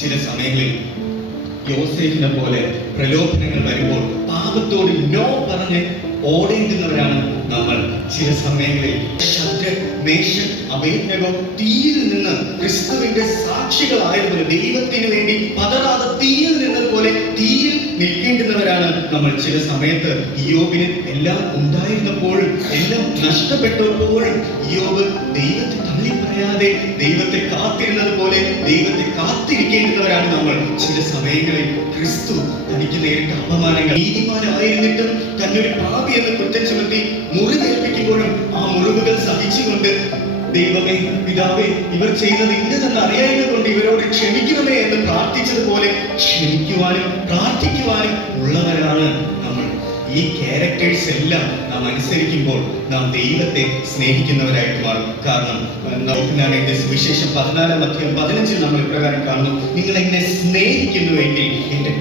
ചില സമയങ്ങളിൽ യോസേഫിനെ പോലെ പ്രലോഭനങ്ങൾ വരുമ്പോൾ പാപത്തോട് നോ പറഞ്ഞ് ഓടേണ്ടുന്നവരാണ് നമ്മൾ. ചില സമയങ്ങളിൽ ശദ്രക്, മേശക്, അബേദ്നെഗോ തീയിൽ നിന്ന് ക്രിസ്തുവിന്റെ സാക്ഷികളായതുപോലെ ദൈവത്തിന് വേണ്ടി പതറാതെ തീയിൽ നിന്നതുപോലെ തീയിൽ നിൽക്കേണ്ടുന്നവരാണ് നമ്മൾ. ചില സമയത്ത് ഇയ്യോബിന് എല്ലാം ഉണ്ടായിരുന്നപ്പോഴും എല്ലാം നഷ്ടപ്പെട്ടപ്പോഴും ഇയ്യോബ് ദൈവത്തെ തള്ളി പറയാതെ ദൈവത്തെ കാത്തിരുന്നത് പോലെ ദൈവത്തെ കാത്തിരിക്കേണ്ടുന്നവരാണ് നമ്മൾ. ചില സമയങ്ങളിൽ ക്രിസ്തു തനിക്ക് നേരിട്ട അപമാനങ്ങൾ, നീതിമാനായിരുന്നിട്ടും തന്നൊരു പാപി എന്ന് കുറ്റം ചുമത്തി മുറിവേൽപ്പിക്കുമ്പോഴും ആ മുറിവുകൾ സഹിച്ചുകൊണ്ട് ദൈവമേ, പിതാവേ, ഇവർ ചെയ്യുന്നത് ഇന്നതെന്ന് അറിയായ്മ കൊണ്ട് ഇവരോട് ക്ഷമിക്കണമേ എന്ന് പ്രാർത്ഥിച്ചതുപോലെ ക്ഷമിക്കുവാനും പ്രാർത്ഥിക്കുവാനും ഉള്ളവരാണ് നമ്മൾ. ഈ ക്യാരക്ടേഴ്സ് എല്ലാം നാം അനുസരിക്കുമ്പോൾ നാം ദൈവത്തെ സ്നേഹിക്കുന്നവരായിട്ട് മാറും. കാരണം സുവിശേഷം 14-ാം അധ്യായം 15 നമ്മൾ ഇപ്രകാരം കാണുന്നു: നിങ്ങൾ എന്നെ സ്നേഹിക്കുന്നുവെങ്കിൽ എന്റെ